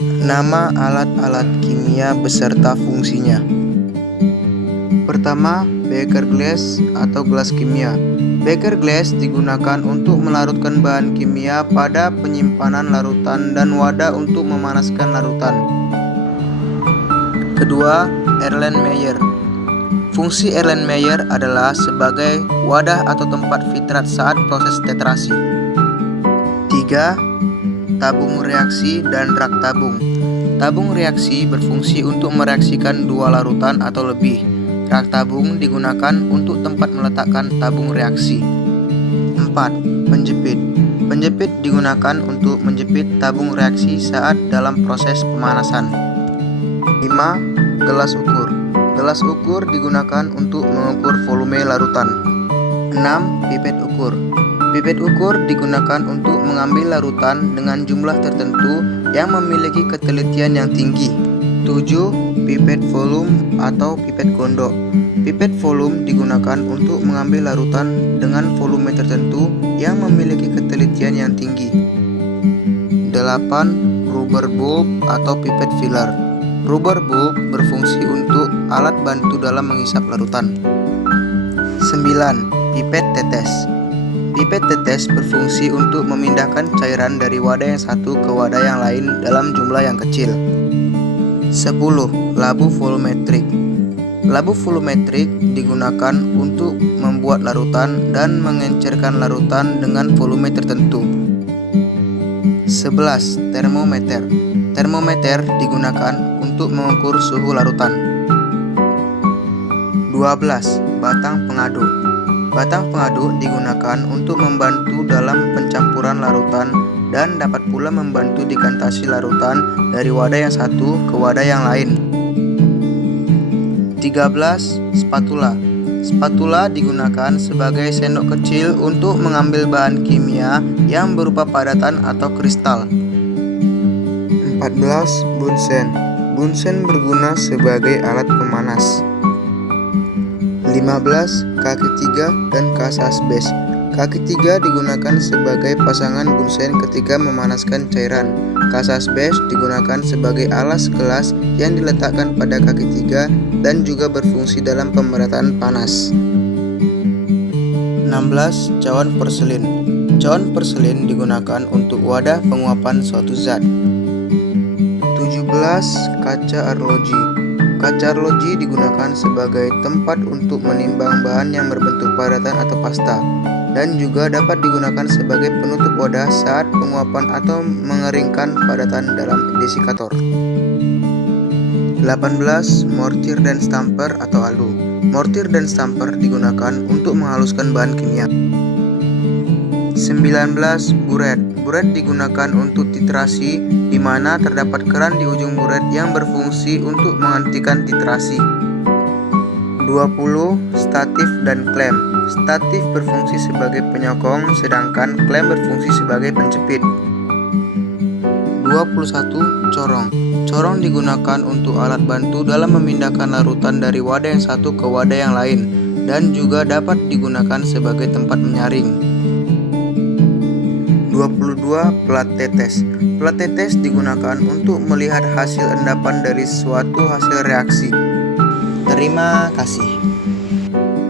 Nama alat-alat kimia beserta fungsinya. Pertama, beaker glass atau gelas kimia. Beaker glass digunakan untuk melarutkan bahan kimia pada penyimpanan larutan dan wadah untuk memanaskan larutan. Kedua, Erlenmeyer. Fungsi Erlenmeyer adalah sebagai wadah atau tempat filtrat saat proses tetrasi. 3. Tabung reaksi dan rak tabung. Tabung reaksi berfungsi untuk mereaksikan dua larutan atau lebih. Rak tabung digunakan untuk tempat meletakkan tabung reaksi. 4. Penjepit. Penjepit digunakan untuk menjepit tabung reaksi saat dalam proses pemanasan. 5. Gelas ukur. Gelas ukur digunakan untuk mengukur volume larutan. 6. Pipet ukur. Pipet ukur digunakan untuk mengambil larutan dengan jumlah tertentu yang memiliki ketelitian yang tinggi. 7. Pipet volume atau pipet gondok. Pipet volume digunakan untuk mengambil larutan dengan volume tertentu yang memiliki ketelitian yang tinggi. 8. Rubber bulb atau pipet filler. Rubber bulb berfungsi untuk alat bantu dalam menghisap larutan. 9. Pipet tetes. Pipet tetes berfungsi untuk memindahkan cairan dari wadah yang satu ke wadah yang lain dalam jumlah yang kecil. 10. Labu volumetrik. Labu volumetrik digunakan untuk membuat larutan dan mengencerkan larutan dengan volume tertentu. 11. Termometer. Termometer digunakan untuk mengukur suhu larutan. 12. Batang pengaduk. Batang pengaduk digunakan untuk membantu dalam pencampuran larutan dan dapat pula membantu dikantasi larutan dari wadah yang satu ke wadah yang lain. 13. Spatula. Spatula digunakan sebagai sendok kecil untuk mengambil bahan kimia yang berupa padatan atau kristal. 14. Bunsen. Bunsen berguna sebagai alat pemanas. 15. Kaki tiga dan kas asbes. Kaki tiga digunakan sebagai pasangan bunsen ketika memanaskan cairan. Kas asbes digunakan sebagai alas kelas yang diletakkan pada kaki tiga dan juga berfungsi dalam pemerataan panas. 16. Cawan porselin. Cawan porselin digunakan untuk wadah penguapan suatu zat. 17. Kaca arloji. Kaca arloji digunakan sebagai tempat untuk menimbang bahan yang berbentuk padatan atau pasta, dan juga dapat digunakan sebagai penutup wadah saat penguapan atau mengeringkan padatan dalam desikator. 18. Mortir dan stamper atau alu. Mortir dan stamper digunakan untuk menghaluskan bahan kimia. 19. Buret. Buret digunakan untuk titrasi, di mana terdapat keran di ujung buret yang berfungsi untuk menghentikan titrasi. 20. Statif dan klem. Statif berfungsi sebagai penyokong, sedangkan klem berfungsi sebagai penjepit. 21. Corong. Corong digunakan untuk alat bantu dalam memindahkan larutan dari wadah yang satu ke wadah yang lain, dan juga dapat digunakan sebagai tempat menyaring. 22. Plat tetes. Plat tetes digunakan untuk melihat hasil endapan dari suatu hasil reaksi. Terima kasih.